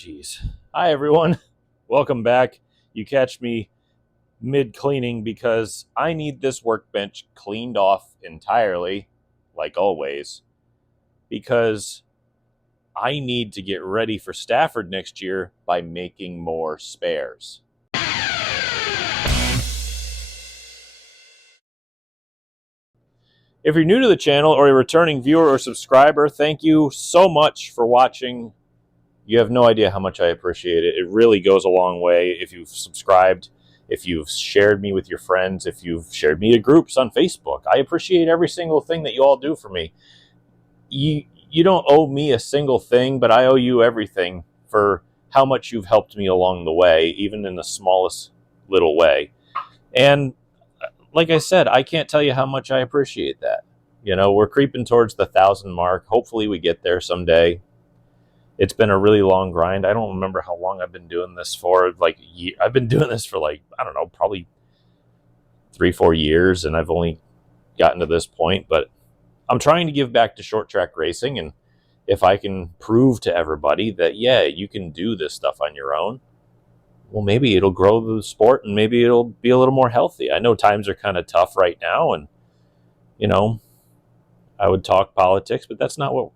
jeez. Hi, everyone. Welcome back. You catch me mid-cleaning because I need this workbench cleaned off entirely, like always, because I need to get ready for Stafford next year by making more spares. If you're new to the channel or a returning viewer or subscriber, thank you so much for watching. You have no idea how much I appreciate it. It really goes a long way if you've subscribed, if you've shared me with your friends, if you've shared me to groups on Facebook. I appreciate every single thing that you all do for me. You don't owe me a single thing, but I owe you everything for how much you've helped me along the way, even in the smallest little way. And like I said, I can't tell you how much I appreciate that. You know, we're creeping towards the 1,000 mark. Hopefully we get there someday. It's been a really long grind. I don't remember how long I've been doing this for. I've been doing this for I don't know, probably 3-4 years, and I've only gotten to this point. But I'm trying to give back to short track racing, and if I can prove to everybody that, yeah, you can do this stuff on your own, well, maybe it'll grow the sport and maybe it'll be a little more healthy. I know times are kind of tough right now, and, you know, I would talk politics, but that's not what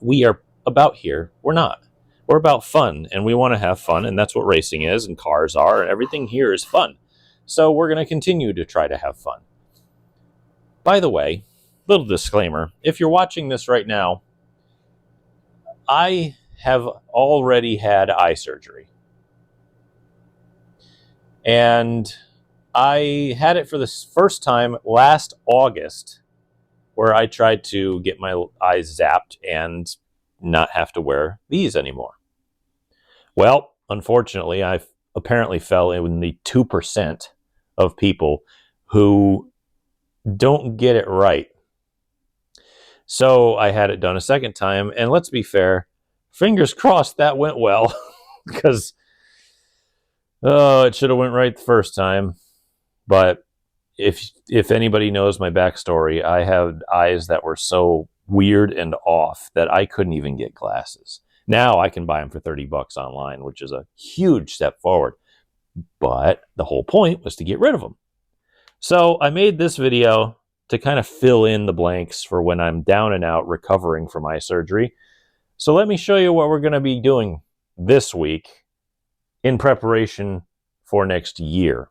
we are about here. We're not. We're about fun, and we want to have fun, and that's what racing is, and cars are, and everything here is fun. So we're going to continue to try to have fun. By the way, little disclaimer, if you're watching this right now, I have already had eye surgery. And I had it for the first time last August, where I tried to get my eyes zapped and not have to wear these anymore. Well, unfortunately, I apparently fell in the 2% of people who don't get it right. So I had it done a second time, and let's be fair, fingers crossed that went well, because it should have went right the first time. But if anybody knows my backstory, I had eyes that were so weird and off that I couldn't even get glasses. Now I can buy them for $30 online, which is a huge step forward. But the whole point was to get rid of them. So I made this video to kind of fill in the blanks for when I'm down and out recovering from eye surgery. So let me show you what we're going to be doing this week in preparation for next year.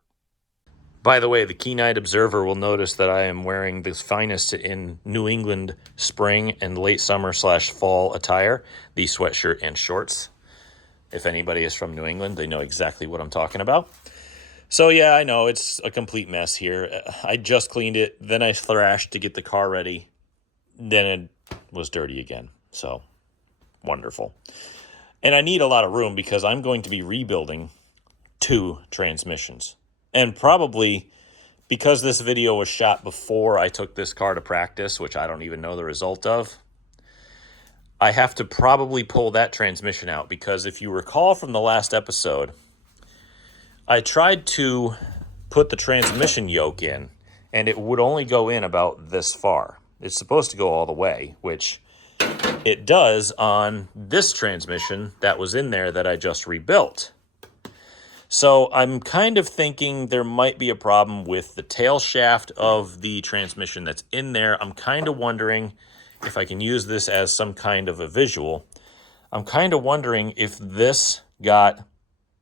By the way, the keen-eyed observer will notice that I am wearing the finest in New England spring and late summer/fall attire, the sweatshirt and shorts. If anybody is from New England, they know exactly what I'm talking about. So yeah, I know it's a complete mess here. I just cleaned it, then I thrashed to get the car ready, then it was dirty again. So wonderful. And I need a lot of room because I'm going to be rebuilding 2 transmissions. And probably because this video was shot before I took this car to practice, which I don't even know the result of, I have to probably pull that transmission out, because if you recall from the last episode, I tried to put the transmission yoke in, and it would only go in about this far. It's supposed to go all the way, which it does on this transmission that was in there that I just rebuilt. So I'm kind of thinking there might be a problem with the tail shaft of the transmission that's in there. I'm kind of wondering if I can use this as some kind of a visual. I'm kind of wondering if this got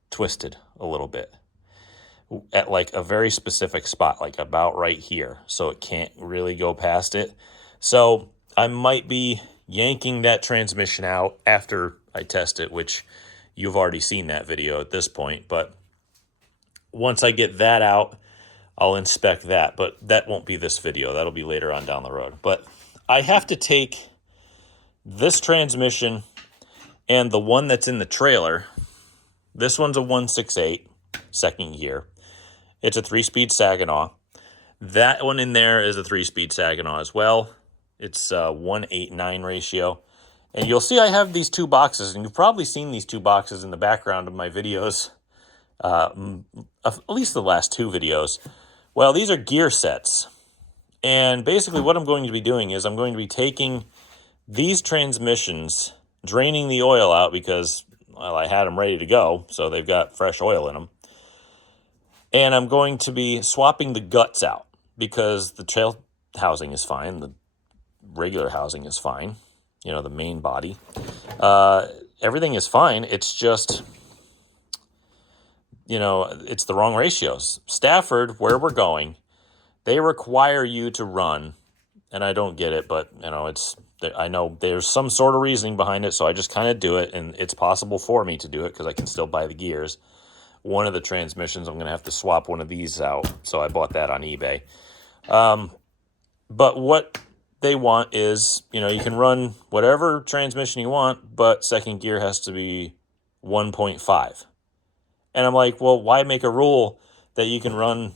twisted a little bit at like a very specific spot, like about right here. So it can't really go past it. So I might be yanking that transmission out after I test it, which you've already seen that video at this point. But once I get that out, I'll inspect that. But that won't be this video. That'll be later on down the road. But I have to take this transmission and the one that's in the trailer. This one's a 168 second gear. It's a 3-speed Saginaw. That one in there is a 3-speed Saginaw as well. It's a 1:8:9 ratio. And you'll see I have these 2 boxes, and you've probably seen these 2 boxes in the background of my videos, at least the last 2 videos. Well, these are gear sets. And basically what I'm going to be doing is I'm going to be taking these transmissions, draining the oil out because well, I had them ready to go, so they've got fresh oil in them. And I'm going to be swapping the guts out because the trail housing is fine. The regular housing is fine. You know, the main body. Everything is fine. It's just, you know, it's the wrong ratios. Stafford, where we're going, they require you to run, and I don't get it, but, you know, I know there's some sort of reasoning behind it, so I just kind of do it, and it's possible for me to do it because I can still buy the gears. One of the transmissions, I'm going to have to swap one of these out, so I bought that on eBay. But what they want is, you know, you can run whatever transmission you want, but second gear has to be 1.5. And I'm like, well, why make a rule that you can run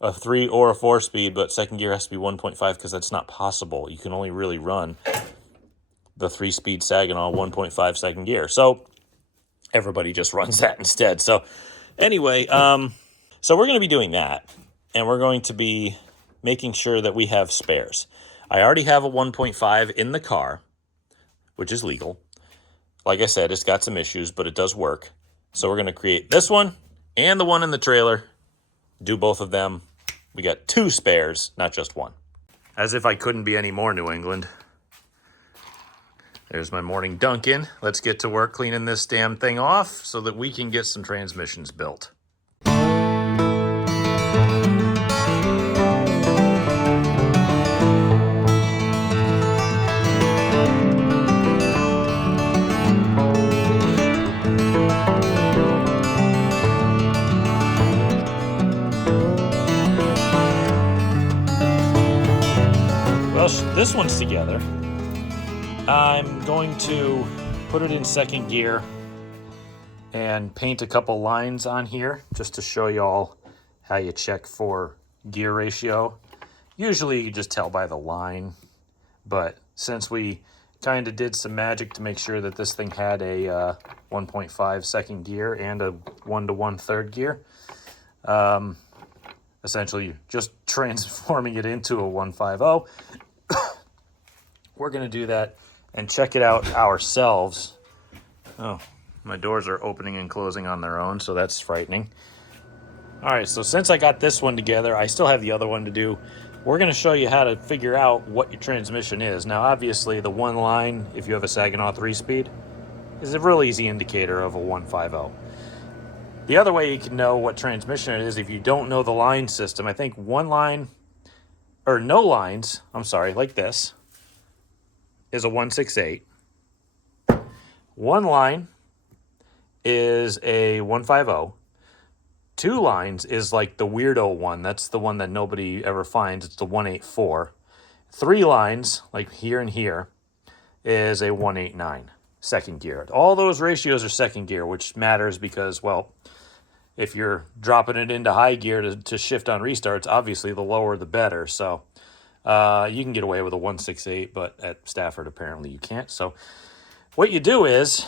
a 3 or a 4-speed, but second gear has to be 1.5? Because that's not possible. You can only really run the 3-speed Saginaw 1.5 second gear. So everybody just runs that instead. So anyway, so we're going to be doing that, and we're going to be making sure that we have spares. I already have a 1.5 in the car, which is legal. Like I said, it's got some issues, but it does work. So we're going to create this one and the one in the trailer, do both of them. We got 2 spares, not just one. As if I couldn't be any more New England. There's my morning Dunkin'. Let's get to work cleaning this damn thing off so that we can get some transmissions built. Well, this one's together. I'm going to put it in second gear and paint a couple lines on here just to show you all how you check for gear ratio. Usually you just tell by the line, but since we kind of did some magic to make sure that this thing had a 1.5 second gear and a 1-to-1 third gear, essentially just transforming it into a 150. We're going to do that and check it out ourselves. Oh, my doors are opening and closing on their own, so that's frightening. All right, so since I got this one together, I still have the other one to do. We're going to show you how to figure out what your transmission is. Now, obviously, the one line, if you have a Saginaw 3-speed, is a real easy indicator of a 150. The other way you can know what transmission it is if you don't know the line system. I think one line, or no lines, I'm sorry, like this, is a 168. One line is a 150. 2 lines is like the weirdo one. That's the one that nobody ever finds. It's the 184. 3 lines, like here and here, is a 189 second gear. All those ratios are second gear, which matters because, well, if you're dropping it into high gear to shift on restarts, obviously the lower the better. So you can get away with a 168, but at Stafford apparently you can't. So what you do is,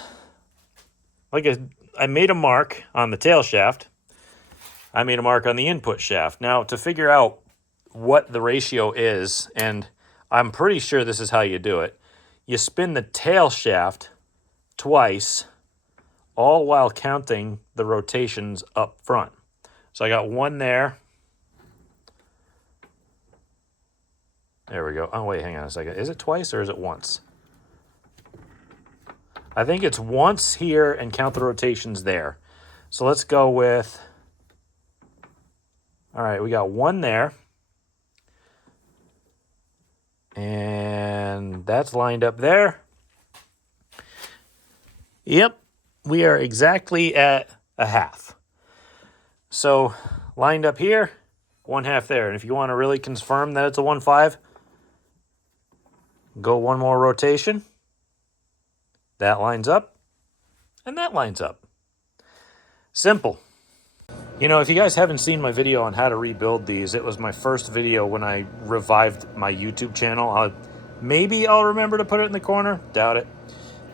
I made a mark on the tail shaft. I made a mark on the input shaft. Now, to figure out what the ratio is, and I'm pretty sure this is how you do it, you spin the tail shaft twice, all while counting the rotations up front. So I got 1 there. There we go. Oh, wait, hang on a second. Is it twice or is it once? I think it's once here and count the rotations there. So let's go with, all right, we got 1 there. And that's lined up there. Yep, we are exactly at a half. So lined up here, 1/2 there. And if you want to really confirm that it's a 1.5, go 1 more rotation. That lines up, and that lines up. Simple. You know, if you guys haven't seen my video on how to rebuild these, it was my first video when I revived my YouTube channel. Maybe I'll remember to put it in the corner. Doubt it.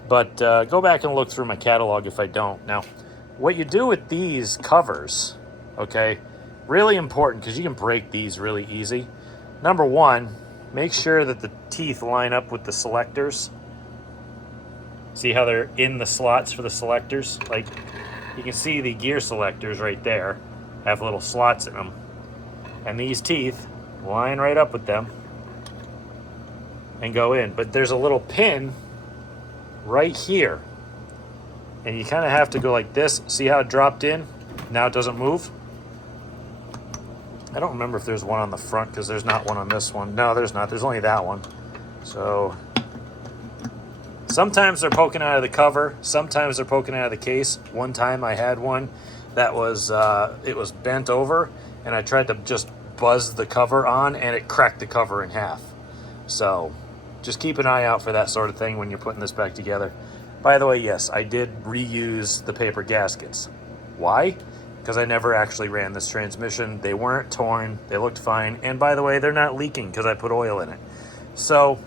But go back and look through my catalog if I don't. Now, what you do with these covers, okay, really important because you can break these really easy. Number 1, make sure that the teeth line up with the selectors. See how they're in the slots for the selectors? Like, you can see the gear selectors right there have little slots in them. And these teeth line right up with them and go in. But there's a little pin right here. And you kind of have to go like this. See how it dropped in? Now it doesn't move. I don't remember if there's one on the front because there's not one on this one. No, there's not. There's only that one. So sometimes they're poking out of the cover. Sometimes they're poking out of the case. One time I had one that was, it was bent over, and I tried to just buzz the cover on, and it cracked the cover in half. So just keep an eye out for that sort of thing when you're putting this back together. By the way, yes, I did reuse the paper gaskets. Why? Because I never actually ran this transmission. They weren't torn. They looked fine. And by the way, they're not leaking because I put oil in it. So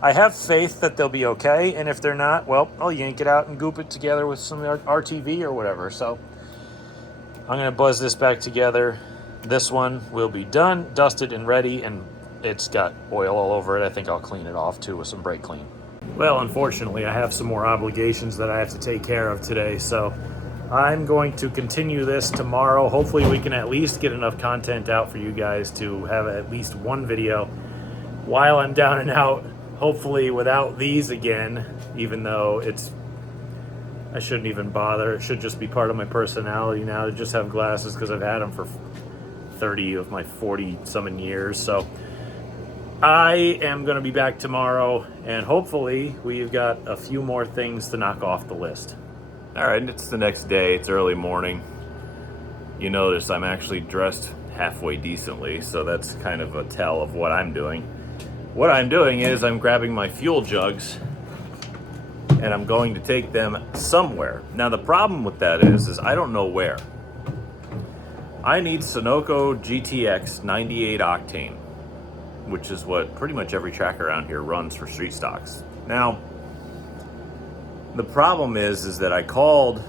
I have faith that they'll be okay. And if they're not, well, I'll yank it out and goop it together with some RTV or whatever. So I'm going to buzz this back together. This one will be done, dusted, and ready. And it's got oil all over it. I think I'll clean it off too with some brake clean. Well, unfortunately, I have some more obligations that I have to take care of today. So I'm going to continue this tomorrow. Hopefully we can at least get enough content out for you guys to have at least one video while I'm down and out. Hopefully without these again, even though I shouldn't even bother. It should just be part of my personality now to just have glasses because I've had them for 30 of my 40-something years. So I am going to be back tomorrow, and hopefully we've got a few more things to knock off the list. All right, it's the next day. It's early morning. You notice I'm actually dressed halfway decently, so that's kind of a tell of what I'm doing. What I'm doing is I'm grabbing my fuel jugs, and I'm going to take them somewhere. Now, the problem with that is I don't know where. I need Sunoco GTX 98 octane, which is what pretty much every track around here runs for street stocks. Now, the problem is that I called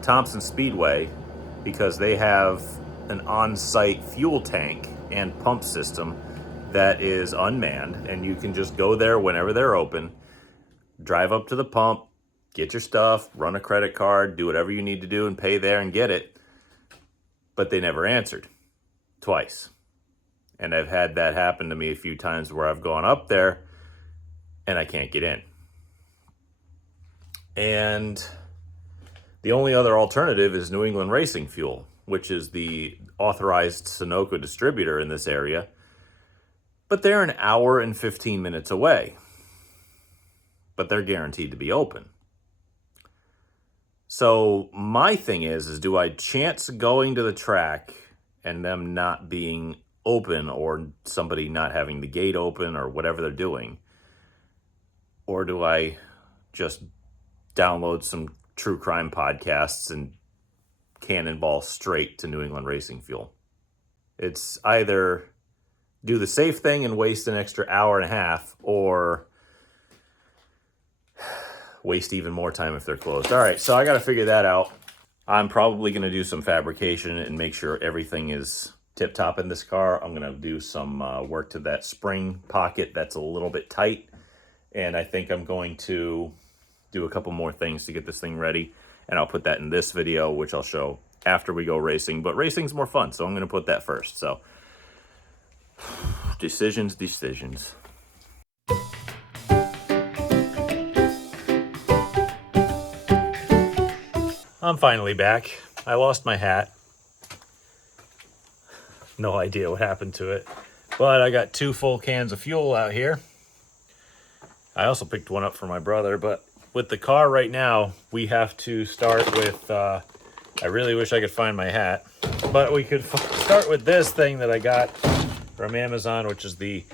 Thompson Speedway because they have an on-site fuel tank and pump system that is unmanned, and you can just go there whenever they're open, drive up to the pump, get your stuff, run a credit card, do whatever you need to do and pay there and get it. But they never answered. Twice. And I've had that happen to me a few times where I've gone up there and I can't get in. And the only other alternative is New England Racing Fuel, which is the authorized Sunoco distributor in this area. But they're an hour and 15 minutes away. But they're guaranteed to be open. So my thing is do I chance going to the track and them not being open, or somebody not having the gate open, or whatever they're doing? Or do I just download some true crime podcasts and cannonball straight to New England Racing Fuel? It's either do the safe thing and waste an extra hour and a half, or waste even more time if they're closed. All right, so I got to figure that out. I'm probably going to do some fabrication and make sure everything is tip-top in this car. I'm going to do some work to that spring pocket that's a little bit tight. And I think I'm going to do a couple more things to get this thing ready. And I'll put that in this video, which I'll show after we go racing. But racing's more fun, so I'm going to put that first. So, decisions. I'm finally back. I lost my hat. No idea what happened to it. But I got 2 full cans of fuel out here. I also picked one up for my brother. But with the car right now, we have to start with... I really wish I could find my hat. But we could start with this thing that I got from Amazon, which is the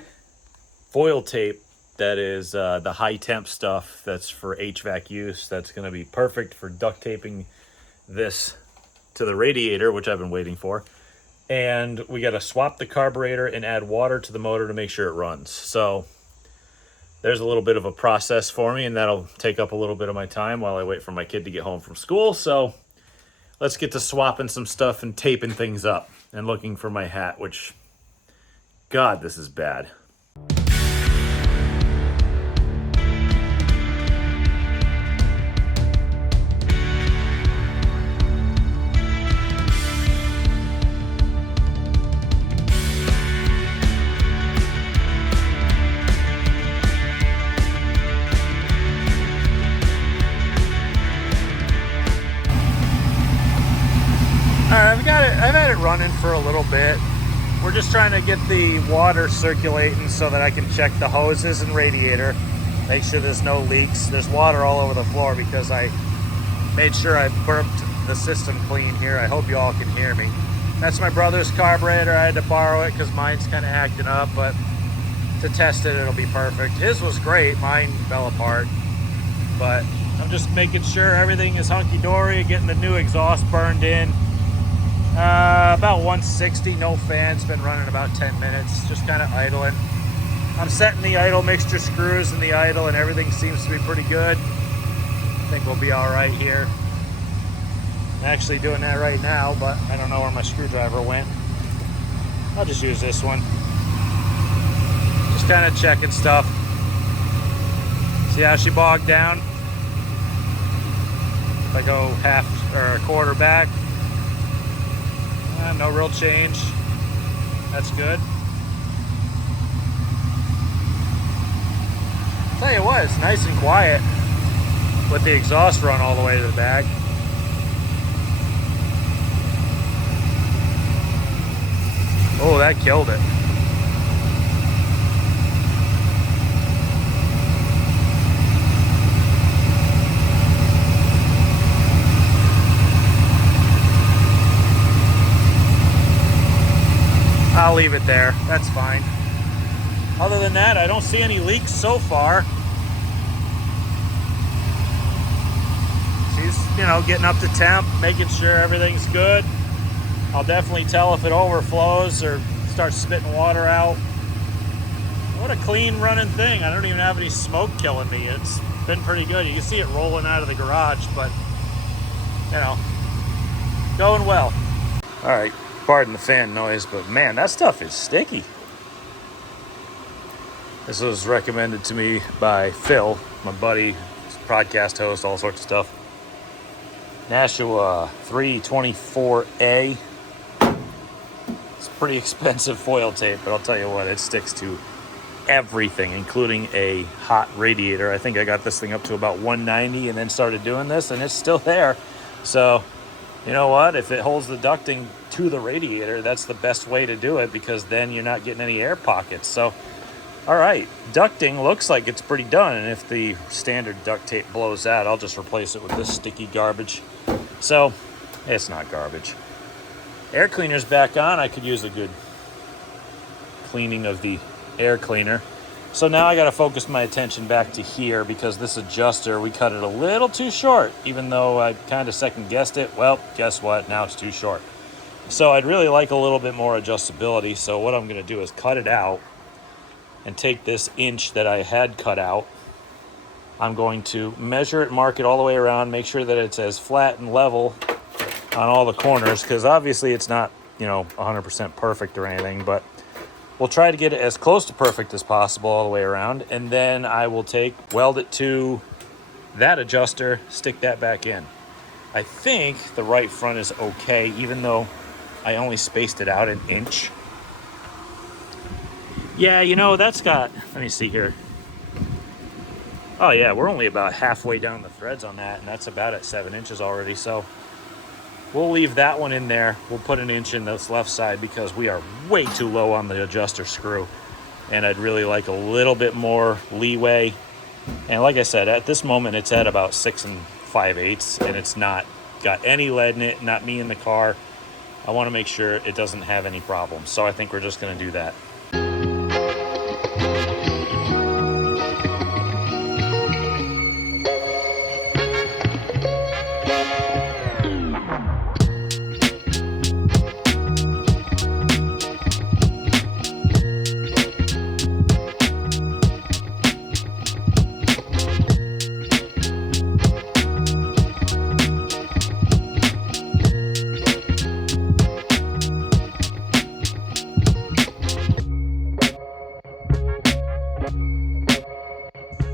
foil tape. That is the high temp stuff that's for HVAC use. That's going to be perfect for duct taping this to the radiator, which I've been waiting for. And we got to swap the carburetor and add water to the motor to make sure it runs. So there's a little bit of a process for me, and that'll take up a little bit of my time while I wait for my kid to get home from school. So let's get to swapping some stuff and taping things up and looking for my hat, which, God, this is bad. I've had it running for a little bit. We're just trying to get the water circulating so that I can check the hoses and radiator, make sure there's no leaks. There's water all over the floor because I made sure I burped the system clean here. I hope you all can hear me. That's my brother's carburetor. I had to borrow it because mine's kind of acting up, but to test it, it'll be perfect. His was great. Mine fell apart, but I'm just making sure everything is hunky-dory, getting the new exhaust burned in. About 160, no fans, been running about 10 minutes, just kind of idling. I'm setting the idle mixture screws in the idle and everything seems to be pretty good. I think we'll be all right here. I'm actually doing that right now, but I don't know where my screwdriver went. I'll just use this one. Just kind of checking stuff. See how she bogged down? If I go half or a quarter back, no real change. That's good. Tell you what, it's nice and quiet with the exhaust run all the way to the back. Oh, that killed it. I'll leave it there. That's fine. Other than that, I don't see any leaks so far. She's, getting up to temp, making sure everything's good. I'll definitely tell if it overflows or starts spitting water out. What a clean running thing. I don't even have any smoke killing me. It's been pretty good. You can see it rolling out of the garage, but, going well. All right. Pardon the fan noise, but man, that stuff is sticky. This was recommended to me by Phil, my buddy, podcast host, all sorts of stuff. Nashua 324A. It's pretty expensive foil tape, but I'll tell you what, it sticks to everything, including a hot radiator. I think I got this thing up to about 190 and then started doing this, and it's still there. So, you know what? If it holds the ducting to the radiator, that's the best way to do it because then you're not getting any air pockets. So, all right, ducting looks like it's pretty done. And if the standard duct tape blows out, I'll just replace it with this sticky garbage. So, it's not garbage. Air cleaner's back on. I could use a good cleaning of the air cleaner. So now I got to focus my attention back to here because this adjuster, we cut it a little too short, even though I kind of second guessed it. Well, guess what? Now it's too short. So I'd really like a little bit more adjustability. So what I'm going to do is cut it out and take this inch that I had cut out. I'm going to measure it, mark it all the way around, make sure that it's as flat and level on all the corners because obviously it's not, 100% perfect or anything, but we'll try to get it as close to perfect as possible all the way around, and then I will weld it to that adjuster, stick that back in. I think the right front is okay, even though I only spaced it out an inch. Yeah, that's got, let me see here. Oh yeah, we're only about halfway down the threads on that, and that's about at 7 inches already, so we'll leave that one in there. We'll put an inch in this left side because we are way too low on the adjuster screw. And I'd really like a little bit more leeway. And like I said, at this moment, it's at about 6 5/8, and it's not got any lead in it, not me in the car. I want to make sure it doesn't have any problems. So I think we're just going to do that.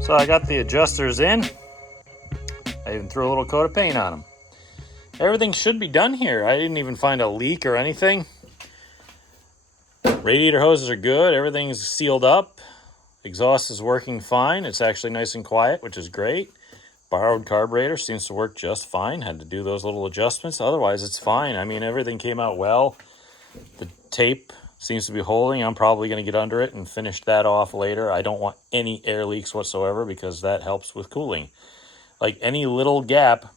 So I got the adjusters in. I even threw a little coat of paint on them. Everything should be done here. I didn't even find a leak or anything. Radiator hoses are good. Everything's sealed up. Exhaust is working fine. It's actually nice and quiet, which is great. borrowed carburetor seems to work just fine. Had to do those little adjustments. Otherwise, it's fine. I mean, everything came out well. The tape seems to be holding. I'm probably going to get under it and finish that off later. I don't want any air leaks whatsoever because that helps with cooling. Like any little gap,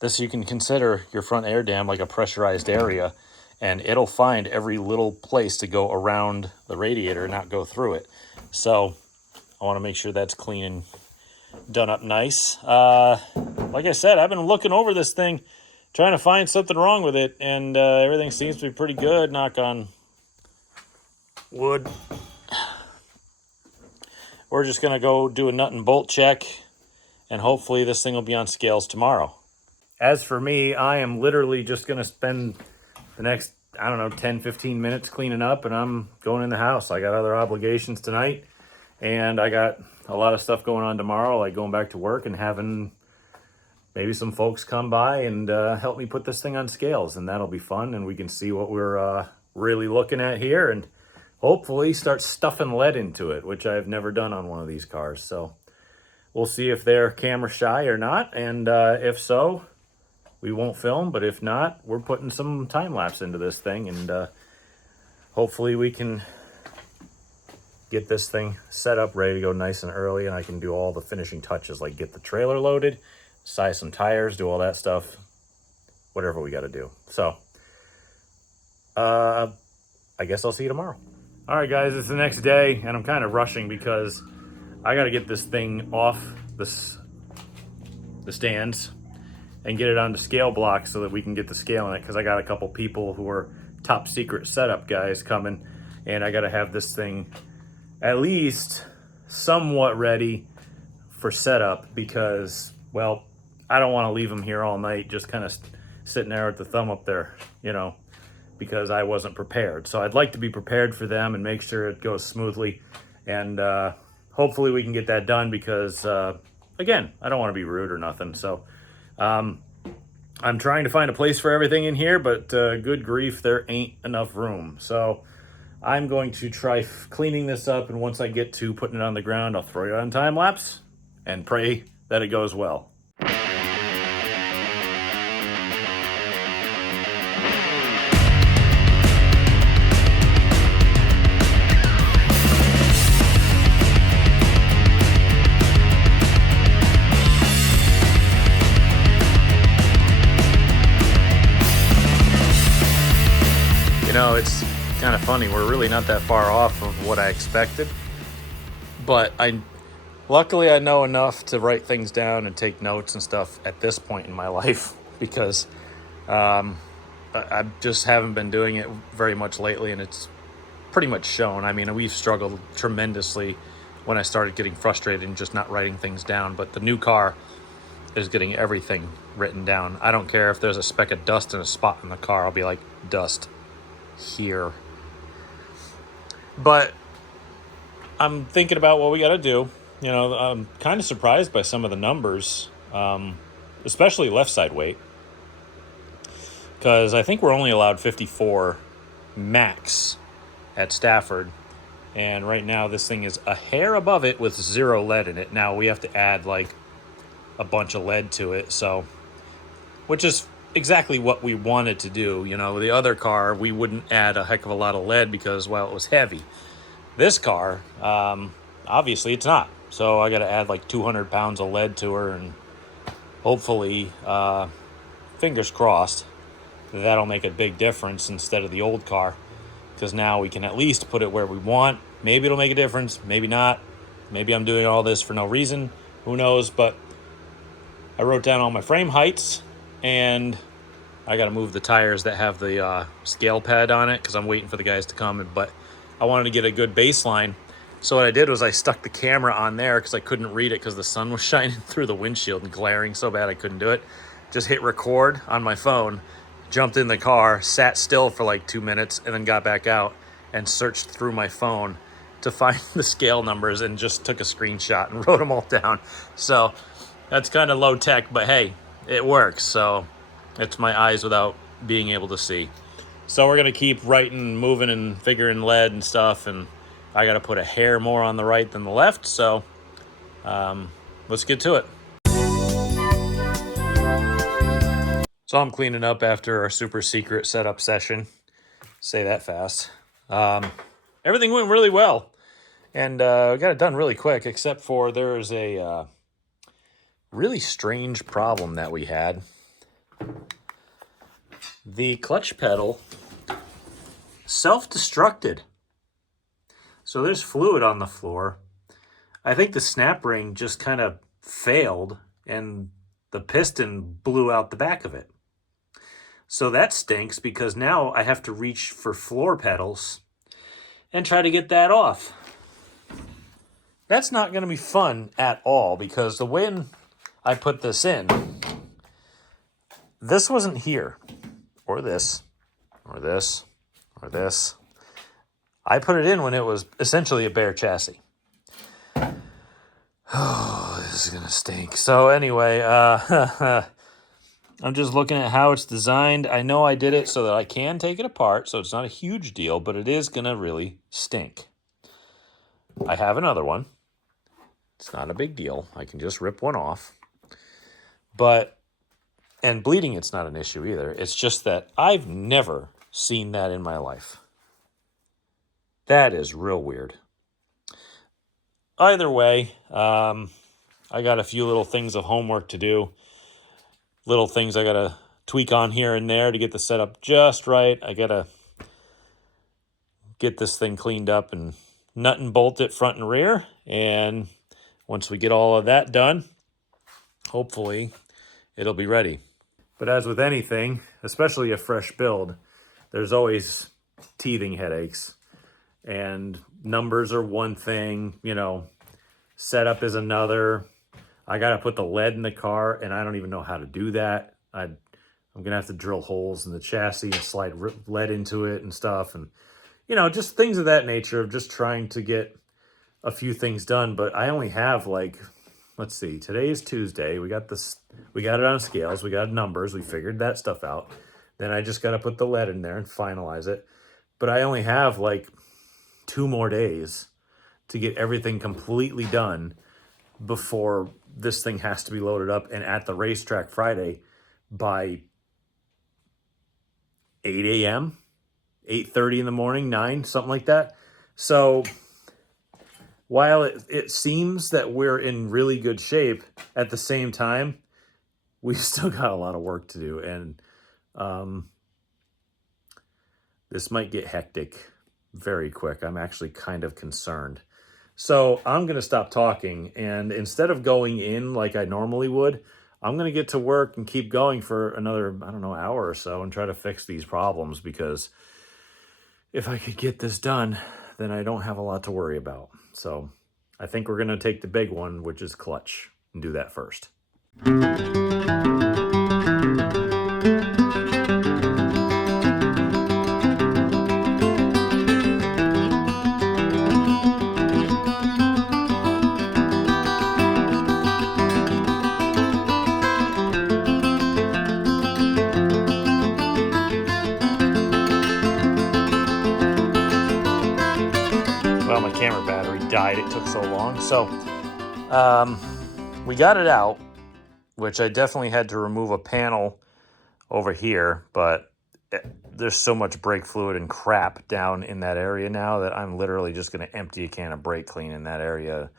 this you can consider your front air dam like a pressurized area, and it'll find every little place to go around the radiator and not go through it. So I want to make sure that's clean and done up nice. Like I said, I've been looking over this thing, trying to find something wrong with it, and everything seems to be pretty good, knock on wood. We're just going to go do a nut and bolt check, and hopefully this thing will be on scales tomorrow. As for me, I am literally just going to spend the next, 10, 15 minutes cleaning up, and I'm going in the house. I got other obligations tonight, and I got a lot of stuff going on tomorrow, like going back to work and having maybe some folks come by and help me put this thing on scales, and that'll be fun, and we can see what we're really looking at here, and hopefully start stuffing lead into it, which I've never done on one of these cars. So we'll see if they're camera shy or not, and if so, we won't film, but if not, we're putting some time lapse into this thing, and hopefully we can get this thing set up, ready to go nice and early, and I can do all the finishing touches, like get the trailer loaded, size some tires, do all that stuff, whatever we got to do. So, I guess I'll see you tomorrow. All right, guys, it's the next day, and I'm kind of rushing because I got to get this thing off the stands and get it onto scale blocks so that we can get the scale in it, because I got a couple people who are top secret setup guys coming, and I got to have this thing at least somewhat ready for setup because, well, I don't want to leave them here all night just kind of sitting there with the thumb up there, because I wasn't prepared. So I'd like to be prepared for them and make sure it goes smoothly, and hopefully we can get that done because, again, I don't want to be rude or nothing. So I'm trying to find a place for everything in here, but good grief, there ain't enough room. So I'm going to try cleaning this up, and once I get to putting it on the ground, I'll throw it on time lapse and pray that it goes well. It's kind of funny. We're really not that far off of what I expected, but luckily I know enough to write things down and take notes and stuff at this point in my life because I just haven't been doing it very much lately, and it's pretty much shown. I mean, we've struggled tremendously when I started getting frustrated and just not writing things down, but the new car is getting everything written down. I don't care if there's a speck of dust in a spot in the car. I'll be like, dust here. But I'm thinking about what we got to do. I'm kind of surprised by some of the numbers, especially left side weight, because I think we're only allowed 54 max at Stafford, and right now this thing is a hair above it with 0 lead in it. Now we have to add like a bunch of lead to it, so which is exactly what we wanted to do. The other car, we wouldn't add a heck of a lot of lead because, well, it was heavy. This car, obviously it's not. So I got to add like 200 pounds of lead to her, and hopefully, fingers crossed, that'll make a big difference instead of the old car, because now we can at least put it where we want. Maybe it'll make a difference, maybe not. Maybe I'm doing all this for no reason. Who knows? But I wrote down all my frame heights, and I got to move the tires that have the scale pad on it because I'm waiting for the guys to come. But I wanted to get a good baseline. So what I did was I stuck the camera on there because I couldn't read it because the sun was shining through the windshield and glaring so bad I couldn't do it. Just hit record on my phone, jumped in the car, sat still for like 2 minutes, and then got back out and searched through my phone to find the scale numbers and just took a screenshot and wrote them all down. So that's kind of low tech, but hey, it works. So it's my eyes without being able to see. So we're going to keep writing, moving, and figuring lead and stuff. And I got to put a hair more on the right than the left. So let's get to it. So I'm cleaning up after our super secret setup session. Say that fast. Everything went really well. And we got it done really quick, except for there's a really strange problem that we had. The clutch pedal self-destructed. So there's fluid on the floor. I think the snap ring just kind of failed and the piston blew out the back of it. So that stinks because now I have to reach for floor pedals and try to get that off. That's not going to be fun at all because the way I put this in, this wasn't here, or this, or this, or this. I put it in when it was essentially a bare chassis. Oh, this is going to stink. So anyway, I'm just looking at how it's designed. I know I did it so that I can take it apart, so it's not a huge deal, but it is going to really stink. I have another one. It's not a big deal. I can just rip one off. And bleeding, it's not an issue either. It's just that I've never seen that in my life. That is real weird. Either way, I got a few little things of homework to do. Little things I got to tweak on here and there to get the setup just right. I got to get this thing cleaned up and nut and bolt it front and rear. And once we get all of that done, hopefully it'll be ready. But as with anything, especially a fresh build, there's always teething headaches. And numbers are one thing, setup is another. I got to put the lead in the car, and I don't even know how to do that. I'm going to have to drill holes in the chassis and slide lead into it and stuff. And, just things of that nature of just trying to get a few things done. But I only have let's see, today is Tuesday. We got it on scales. We got numbers. We figured that stuff out. Then I just got to put the lead in there and finalize it. But I only have 2 more days to get everything completely done before this thing has to be loaded up and at the racetrack Friday by 8 a.m., 8:30 in the morning, 9, something like that. So while it seems that we're in really good shape, at the same time, we've still got a lot of work to do. And this might get hectic very quick. I'm actually kind of concerned. So I'm going to stop talking. And instead of going in like I normally would, I'm going to get to work and keep going for another, hour or so and try to fix these problems. Because if I could get this done, then I don't have a lot to worry about. So I think we're going to take the big one, which is clutch, and do that first. My camera battery died. It took so long. So we got it out, which I definitely had to remove a panel over here, but there's so much brake fluid and crap down in that area now that I'm literally just going to empty a can of brake clean in that area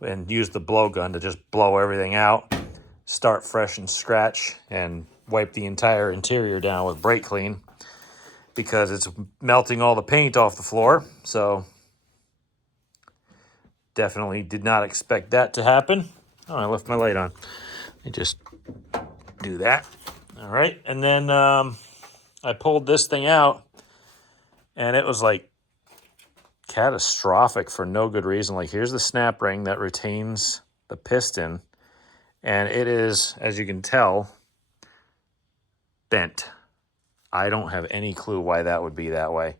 and use the blowgun to just blow everything out, start fresh and scratch, and wipe the entire interior down with brake clean because it's melting all the paint off the floor. So definitely did not expect that to happen. Oh, I left my light on. Let me just do that. All right. And then I pulled this thing out, and it was catastrophic for no good reason. Here's the snap ring that retains the piston, and it is, as you can tell, bent. I don't have any clue why that would be that way.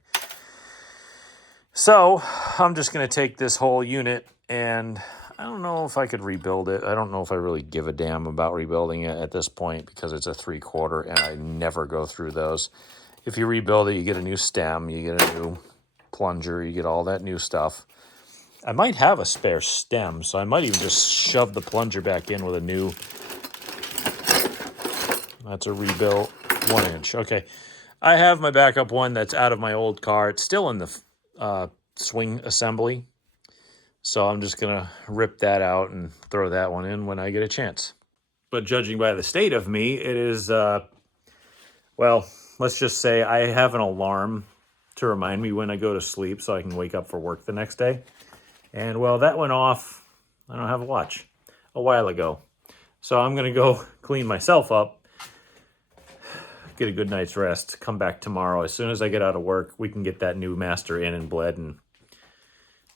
So I'm just going to take this whole unit, and I don't know if I could rebuild it. I don't know if I really give a damn about rebuilding it at this point because it's a 3/4 and I never go through those. If you rebuild it, you get a new stem, you get a new plunger, you get all that new stuff. I might have a spare stem, so I might even just shove the plunger back in with a new... That's a rebuilt 1-inch. Okay. I have my backup one that's out of my old car. It's still in the swing assembly. So I'm just going to rip that out and throw that one in when I get a chance. But judging by the state of me, it is, well, let's just say I have an alarm to remind me when I go to sleep so I can wake up for work the next day. And, well, that went off, I don't have a watch, a while ago. So I'm going to go clean myself up, get a good night's rest, come back tomorrow. As soon as I get out of work, we can get that new master in and bled in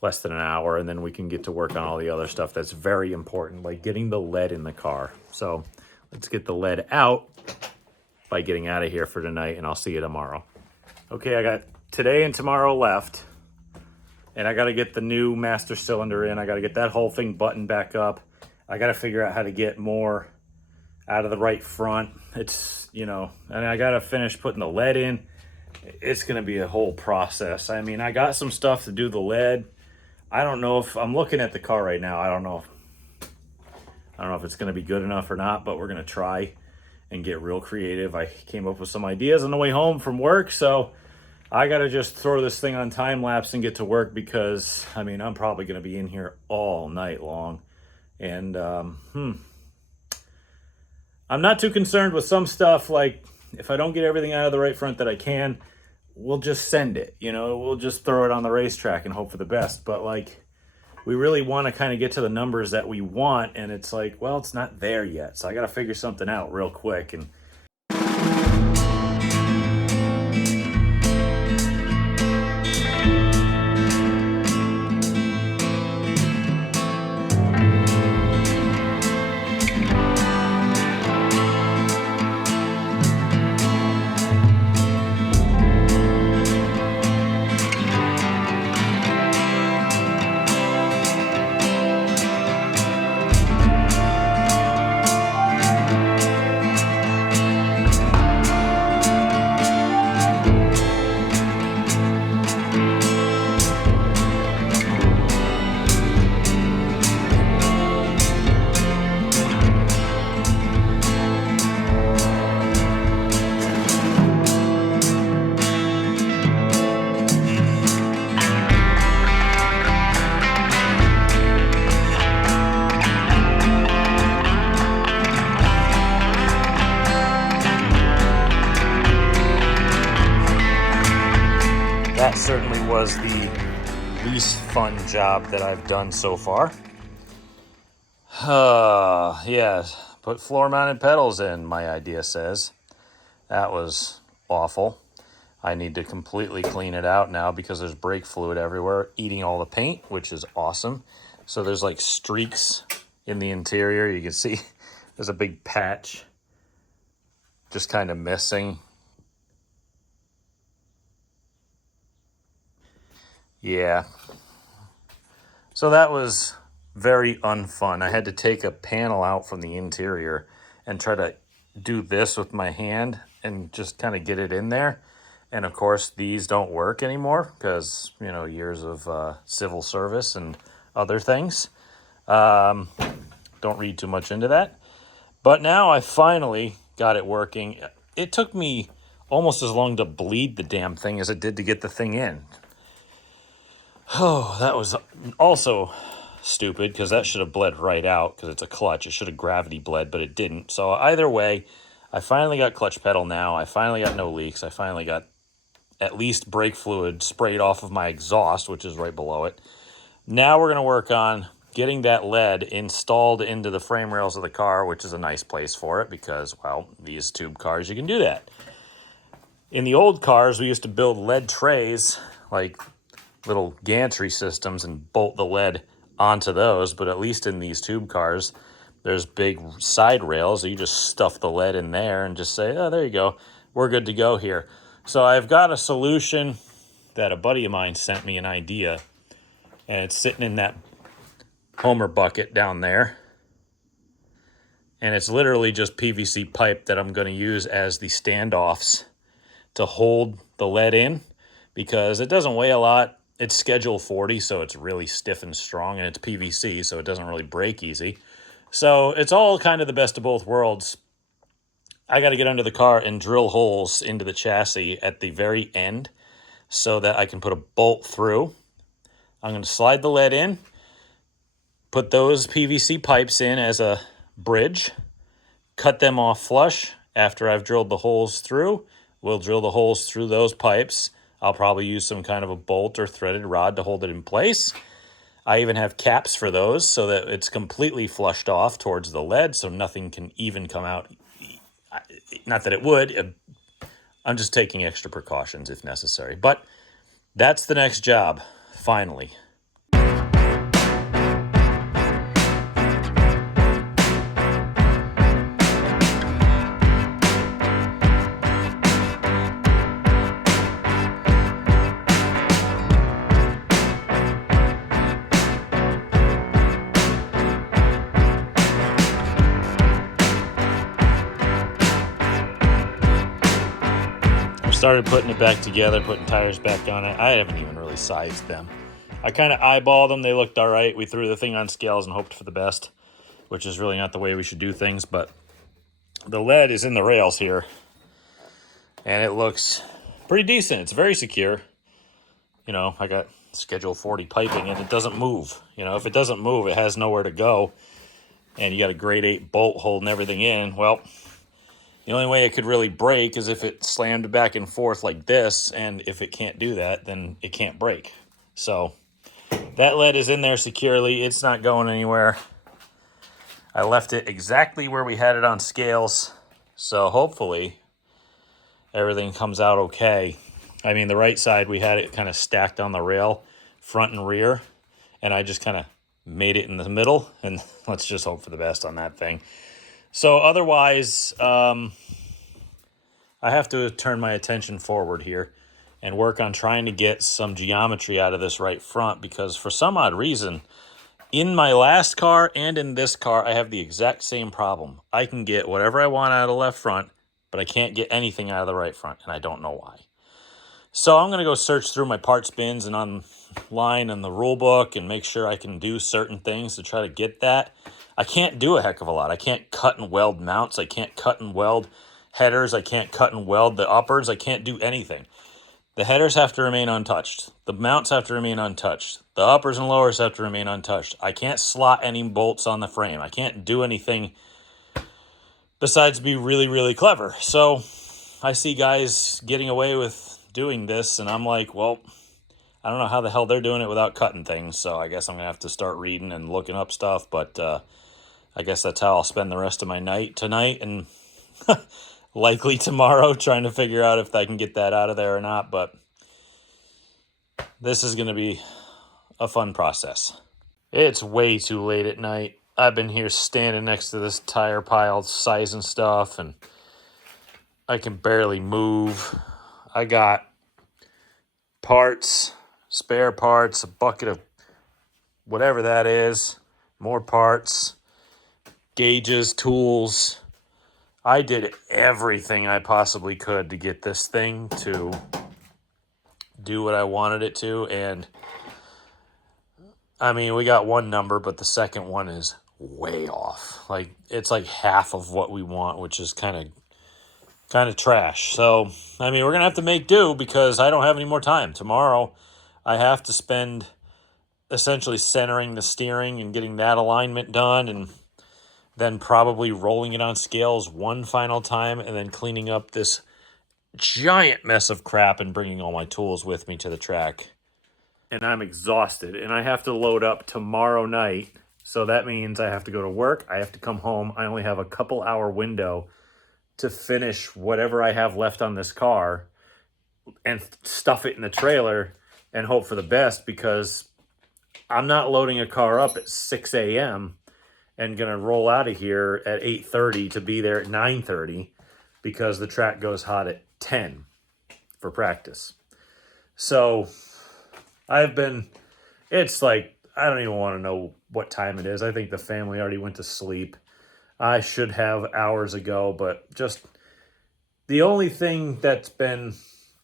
less than an hour, and then we can get to work on all the other stuff that's very important, like getting the lead in the car. So let's get the lead out by getting out of here for tonight, and I'll see you tomorrow. Okay, I got today and tomorrow left, and I got to get the new master cylinder in. I got to get that whole thing buttoned back up. I got to figure out how to get more out of the right front. It's, you know, and I got to finish putting the lead in. It's going to be a whole process. I mean, I got some stuff to do the lead. I don't know if I'm looking at the car right now. I don't know if it's going to be good enough or not, but we're going to try and get real creative. I came up with some ideas on the way home from work, so I got to just throw this thing on time lapse and get to work because, I mean, I'm probably going to be in here all night long. And I'm not too concerned with some stuff. Like, if I don't get everything out of the right front that I can, we'll just send it, you know, we'll just throw it on the racetrack and hope for the best. But like, we really want to kind of get to the numbers that we want, and it's like, well, it's not there yet. So I got to figure something out real quick. And that certainly was the least fun job that I've done so far. Yeah, put floor-mounted pedals in, my idea says. That was awful. I need to completely clean it out now because there's brake fluid everywhere, eating all the paint, which is awesome. So there's like streaks in the interior. You can see there's a big patch just kind of missing. Yeah. So that was very unfun. I had to take a panel out from the interior and try to do this with my hand and just kind of get it in there. And of course, these don't work anymore because, you know, years of civil service and other things. Don't read too much into that. But now I finally got it working. It took me almost as long to bleed the damn thing as it did to get the thing in. Oh, that was also stupid because that should have bled right out because it's a clutch. It should have gravity bled, but it didn't. So either way, I finally got clutch pedal now. I finally got no leaks. I finally got at least brake fluid sprayed off of my exhaust, which is right below it. Now we're going to work on getting that lead installed into the frame rails of the car, which is a nice place for it because, well, these tube cars, you can do that. In the old cars, we used to build lead trays, like little gantry systems, and bolt the lead onto those. But at least in these tube cars, there's big side rails. So you just stuff the lead in there and just say, oh, there you go. We're good to go here. So I've got a solution that a buddy of mine sent me an idea, and it's sitting in that Homer bucket down there. And it's literally just PVC pipe that I'm going to use as the standoffs to hold the lead in because it doesn't weigh a lot. It's Schedule 40, so it's really stiff and strong, and it's PVC, so it doesn't really break easy. So it's all kind of the best of both worlds. I got to get under the car and drill holes into the chassis at the very end so that I can put a bolt through. I'm going to slide the lead in, put those PVC pipes in as a bridge, cut them off flush. After I've drilled the holes through, we'll drill the holes through those pipes. I'll probably use some kind of a bolt or threaded rod to hold it in place. I even have caps for those so that it's completely flushed off towards the lead so nothing can even come out. Not that it would. I'm just taking extra precautions if necessary. But that's the next job, finally. Started putting it back together, putting tires back on it. I haven't even really sized them. I kind of eyeballed them. They looked all right. We threw the thing on scales and hoped for the best, which is really not the way we should do things. But the lead is in the rails here, and it looks pretty decent. It's very secure. You know, I got Schedule 40 piping, and it doesn't move. You know, if it doesn't move, it has nowhere to go, and you got a grade 8 bolt holding everything in. Well, the only way it could really break is if it slammed back and forth like this, and if it can't do that, then it can't break. So that lead is in there securely. It's not going anywhere. I left it exactly where we had it on scales, so hopefully everything comes out okay. I mean, the right side, we had it kind of stacked on the rail, front and rear, and I just kind of made it in the middle, and let's just hope for the best on that thing. So otherwise, I have to turn my attention forward here and work on trying to get some geometry out of this right front, because for some odd reason, in my last car and in this car, I have the exact same problem. I can get whatever I want out of the left front, but I can't get anything out of the right front, and I don't know why. So I'm going to go search through my parts bins and online and the rule book and make sure I can do certain things to try to get that. I can't do a heck of a lot. I can't cut and weld mounts. I can't cut and weld headers. I can't cut and weld the uppers. I can't do anything. The headers have to remain untouched. The mounts have to remain untouched. The uppers and lowers have to remain untouched. I can't slot any bolts on the frame. I can't do anything besides be really, really clever. So I see guys getting away with doing this, and I'm like, well, I don't know how the hell they're doing it without cutting things. So I guess I'm going to have to start reading and looking up stuff, but I guess that's how I'll spend the rest of my night tonight and likely tomorrow, trying to figure out if I can get that out of there or not. But this is going to be a fun process. It's way too late at night. I've been here standing next to this tire pile, sizing stuff, and I can barely move. I got parts, spare parts, a bucket of whatever that is, more parts, gauges, tools. I did everything I possibly could to get this thing to do what I wanted it to, and I mean, we got one number, but the second one is way off. Like, it's like half of what we want, which is kind of trash. So, I mean, we're going to have to make do because I don't have any more time. Tomorrow, I have to spend essentially centering the steering and getting that alignment done, and then probably rolling it on scales one final time, and then cleaning up this giant mess of crap and bringing all my tools with me to the track. And I'm exhausted, and I have to load up tomorrow night. So that means I have to go to work. I have to come home. I only have a couple hour window to finish whatever I have left on this car and stuff it in the trailer and hope for the best, because I'm not loading a car up at 6 a.m. and going to roll out of here at 8:30 to be there at 9:30 because the track goes hot at 10 for practice. So it's like, I don't even want to know what time it is. I think the family already went to sleep. I should have hours ago, but just the only thing that's been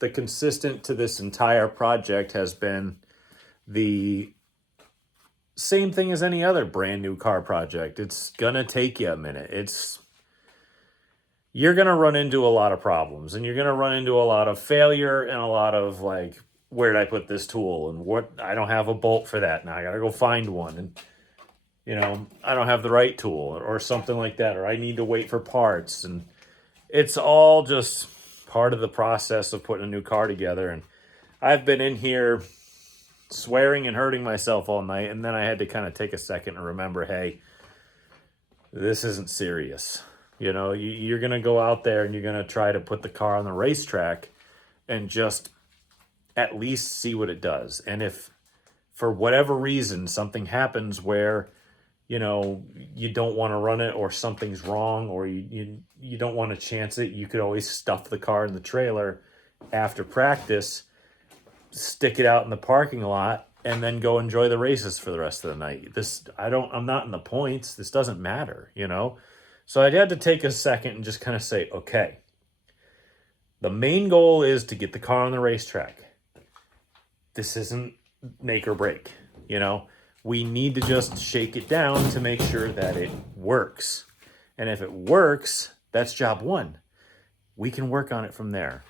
the consistent to this entire project has been the same thing as any other brand new car project. It's going to take you a minute. you're going to run into a lot of problems, and you're going to run into a lot of failure and a lot of like, where did I put this tool, and what, I don't have a bolt for that. Now I got to go find one. And, you know, I don't have the right tool or something like that, or I need to wait for parts. And it's all just part of the process of putting a new car together. And I've been in here swearing and hurting myself all night, and then I had to kind of take a second and remember, hey, this isn't serious. You know, you're going to go out there and you're going to try to put the car on the racetrack and just at least see what it does. And if for whatever reason something happens where, you know, you don't want to run it, or something's wrong, or you don't want to chance it, you could always stuff the car in the trailer after practice, stick it out in the parking lot, and then go enjoy the races for the rest of the night. I'm not in the points. This doesn't matter, you know? So I had to take a second and just kind of say, okay, the main goal is to get the car on the racetrack. This isn't make or break, you know? We need to just shake it down to make sure that it works. And if it works, that's job one. We can work on it from there.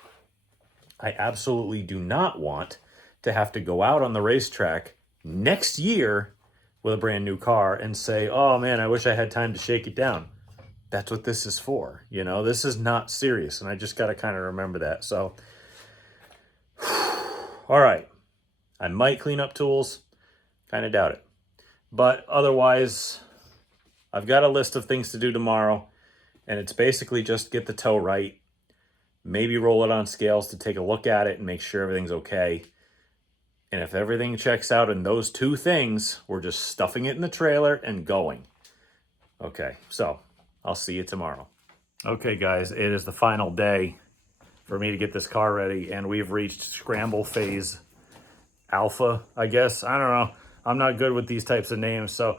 I absolutely do not want to have to go out on the racetrack next year with a brand new car and say, oh man, I wish I had time to shake it down. That's what this is for. You know, this is not serious. And I just got to kind of remember that. So, all right. I might clean up tools. Kind of doubt it. But otherwise, I've got a list of things to do tomorrow. And it's basically just get the toe right. Maybe roll it on scales to take a look at it and make sure everything's okay. And if everything checks out in those two things, we're just stuffing it in the trailer and going. Okay, so I'll see you tomorrow. Okay, guys, it is the final day for me to get this car ready, and we've reached scramble phase alpha, I guess. I don't know. I'm not good with these types of names. So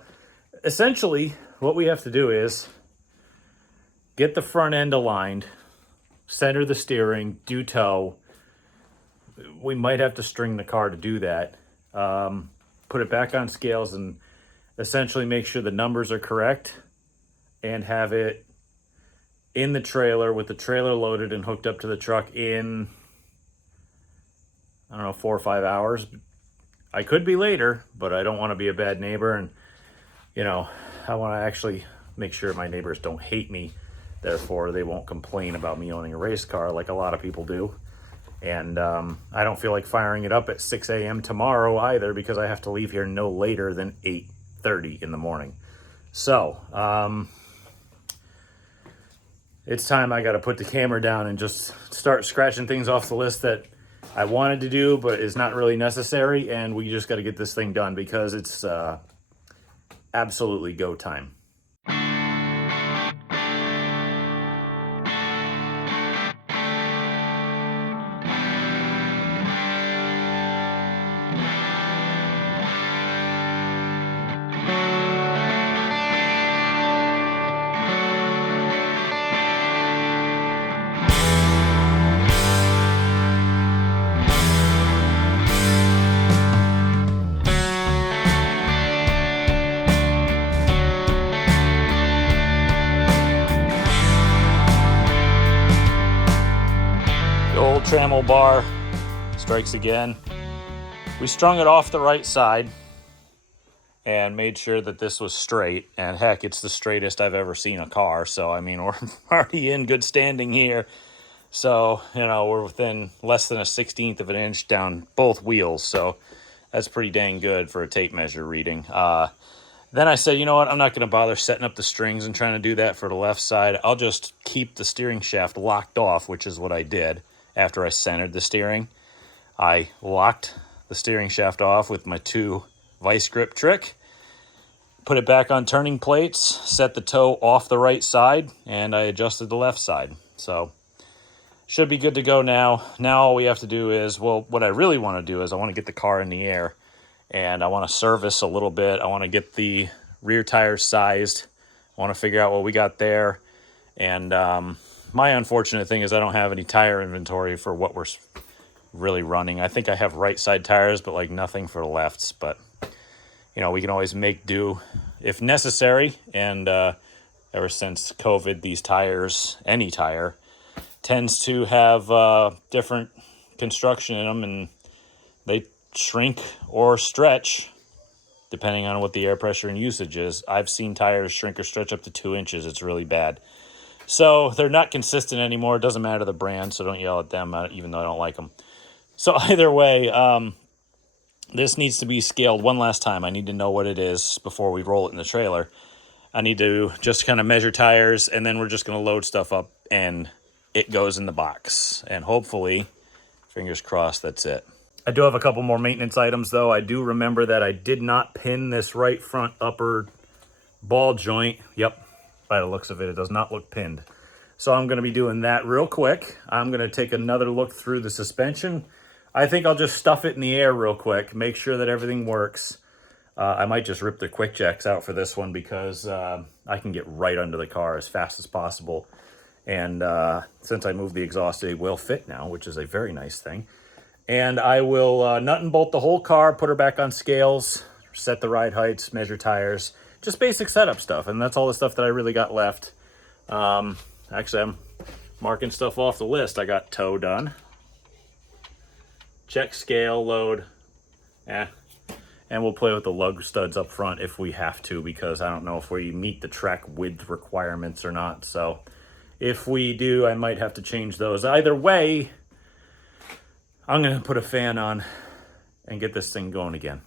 essentially, what we have to do is get the front end aligned, center the steering, do toe. We might have to string the car to do that. Put it back on scales and essentially make sure the numbers are correct, and have it in the trailer with the trailer loaded and hooked up to the truck in, I don't know, 4 or 5 hours. I could be later, but I don't want to be a bad neighbor. And, you know, I want to actually make sure my neighbors don't hate me. Therefore, they won't complain about me owning a race car like a lot of people do. And I don't feel like firing it up at 6 a.m. tomorrow either, because I have to leave here no later than 8:30 in the morning. So, it's time I got to put the camera down and just start scratching things off the list that I wanted to do, but is not really necessary. And we just got to get this thing done because it's absolutely go time. Trammel bar strikes again. We strung it off the right side and made sure that this was straight, and heck, it's the straightest I've ever seen a car. So I mean, we're already in good standing here. So, you know, we're within less than a 1/16 of an inch down both wheels, so that's pretty dang good for a tape measure reading. Then I said, you know what, I'm not going to bother setting up the strings and trying to do that for the left side. I'll just keep the steering shaft locked off, which is what I did. After I centered the steering, I locked the steering shaft off with my 2 vice grip trick, put it back on turning plates, set the toe off the right side, and I adjusted the left side. So should be good to go now. Now all we have to do is, well, what I really want to do is I want to get the car in the air, and I want to service a little bit. I want to get the rear tires sized. I want to figure out what we got there. And my unfortunate thing is I don't have any tire inventory for what we're really running. I think I have right side tires, but like nothing for the lefts. But, you know, we can always make do if necessary. And ever since COVID, these tires, any tire, tends to have different construction in them, and they shrink or stretch depending on what the air pressure and usage is. I've seen tires shrink or stretch up to 2 inches. It's really bad. So they're not consistent anymore. It doesn't matter the brand, so don't yell at them, even though I don't like them. So either way, this needs to be scaled one last time. I need to know what it is before we roll it in the trailer. I need to just kind of measure tires, and then we're just going to load stuff up, and it goes in the box. And hopefully, fingers crossed, that's it. I do have a couple more maintenance items, though. I do remember that I did not pin this right front upper ball joint. Yep, by the looks of it, it does not look pinned. So I'm going to be doing that real quick. I'm going to take another look through the suspension. I think I'll just stuff it in the air real quick, make sure that everything works. I might just rip the quick jacks out for this one because I can get right under the car as fast as possible. And since I moved the exhaust, it will fit now, which is a very nice thing. And I will nut and bolt the whole car, put her back on scales, set the ride heights, measure tires, just basic setup stuff. And that's all the stuff that I really got left. Actually, I'm marking stuff off the list. I got toe done. Check scale, load. And we'll play with the lug studs up front if we have to, because I don't know if we meet the track width requirements or not. So if we do, I might have to change those. Either way, I'm going to put a fan on and get this thing going again.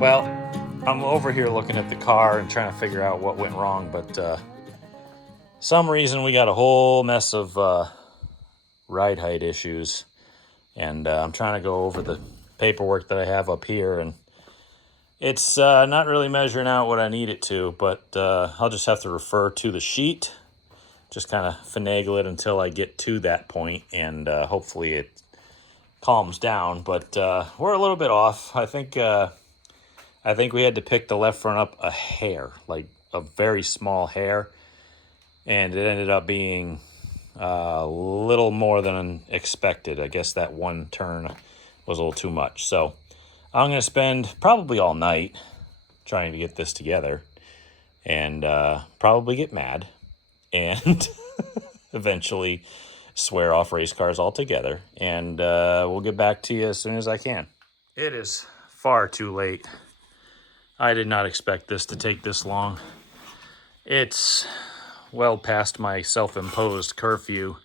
Well, I'm over here looking at the car and trying to figure out what went wrong, but some reason we got a whole mess of ride height issues, and I'm trying to go over the paperwork that I have up here, and it's not really measuring out what I need it to, but I'll just have to refer to the sheet, just kind of finagle it until I get to that point, and hopefully it calms down. But we're a little bit off. I think we had to pick the left front up a hair, like a very small hair, and it ended up being a little more than expected. I guess that one turn was a little too much. So I'm going to spend probably all night trying to get this together, and probably get mad and eventually swear off race cars altogether. And we'll get back to you as soon as I can. It is far too late. I did not expect this to take this long. It's well past my self-imposed curfew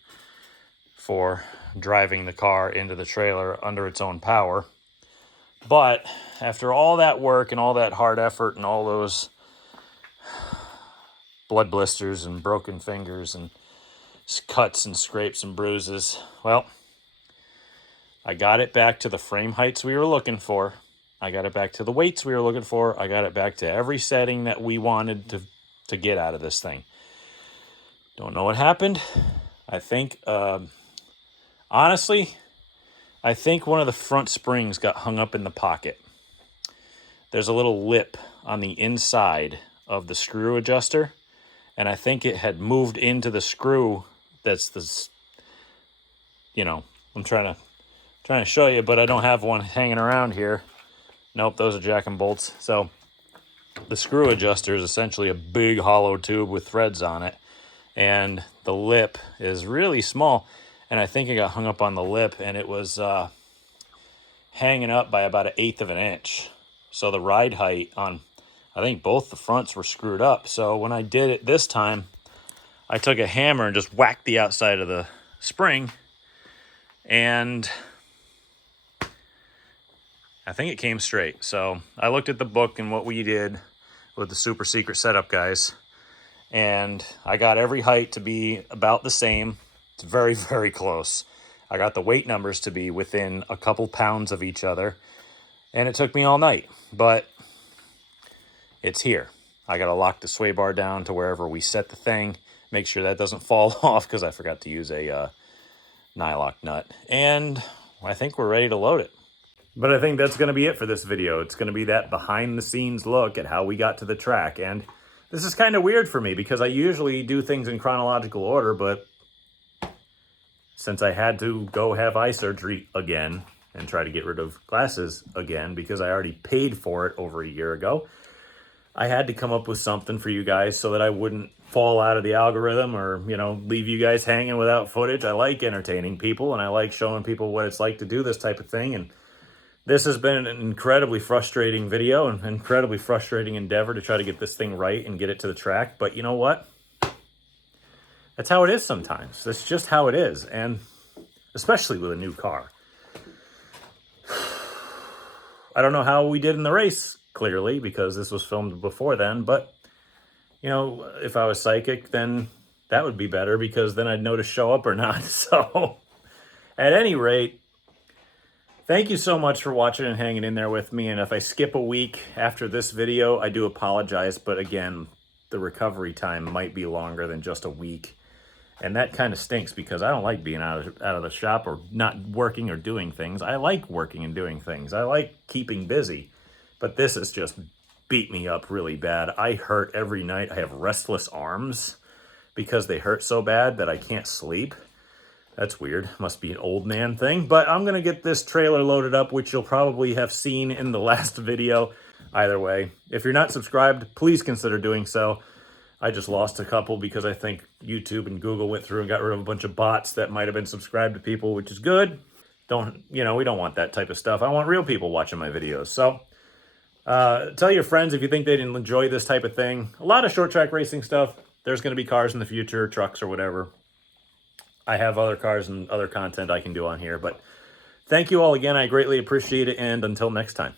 for driving the car into the trailer under its own power. But after all that work and all that hard effort and all those blood blisters and broken fingers and cuts and scrapes and bruises, well, I got it back to the frame heights we were looking for. I got it back to the weights we were looking for. I got it back to every setting that we wanted to get out of this thing. Don't know what happened. I think, honestly, I think one of the front springs got hung up in the pocket. There's a little lip on the inside of the screw adjuster, and I think it had moved into the screw that's this, I'm trying to show you, but I don't have one hanging around here. Nope, those are jack and bolts. So the screw adjuster is essentially a big hollow tube with threads on it, and the lip is really small, and I think it got hung up on the lip, and it was hanging up by about 1/8 of an inch. So the ride height on I think both the fronts were screwed up. So when I did it this time, I took a hammer and just whacked the outside of the spring, and I think it came straight. So I looked at the book and what we did with the super secret setup guys, and I got every height to be about the same. It's very, very close. I got the weight numbers to be within a couple pounds of each other, and it took me all night, but it's here. I got to lock the sway bar down to wherever we set the thing, make sure that doesn't fall off because I forgot to use a nylock nut, and I think we're ready to load it. But I think that's going to be it for this video. It's going to be that behind the scenes look at how we got to the track. And this is kind of weird for me because I usually do things in chronological order, but since I had to go have eye surgery again and try to get rid of glasses again because I already paid for it over a year ago, I had to come up with something for you guys so that I wouldn't fall out of the algorithm or, you know, leave you guys hanging without footage. I like entertaining people and I like showing people what it's like to do this type of thing. And this has been an incredibly frustrating video and incredibly frustrating endeavor to try to get this thing right and get it to the track. But you know what? That's how it is sometimes. That's just how it is. And especially with a new car. I don't know how we did in the race, clearly, because this was filmed before then. But, you know, if I was psychic, then that would be better because then I'd know to show up or not. So, at any rate, thank you so much for watching and hanging in there with me. And if I skip a week after this video, I do apologize. But again, the recovery time might be longer than just a week. And that kind of stinks because I don't like being out of the shop or not working or doing things. I like working and doing things. I like keeping busy. But this has just beat me up really bad. I hurt every night. I have restless arms because they hurt so bad that I can't sleep. That's weird. Must be an old man thing. But I'm going to get this trailer loaded up, which you'll probably have seen in the last video. Either way, if you're not subscribed, please consider doing so. I just lost a couple because I think YouTube and Google went through and got rid of a bunch of bots that might have been subscribed to people, which is good. We don't want that type of stuff. I want real people watching my videos. So tell your friends if you think they'd enjoy this type of thing. A lot of short track racing stuff. There's going to be cars in the future, trucks or whatever. I have other cars and other content I can do on here, but thank you all again. I greatly appreciate it, and until next time.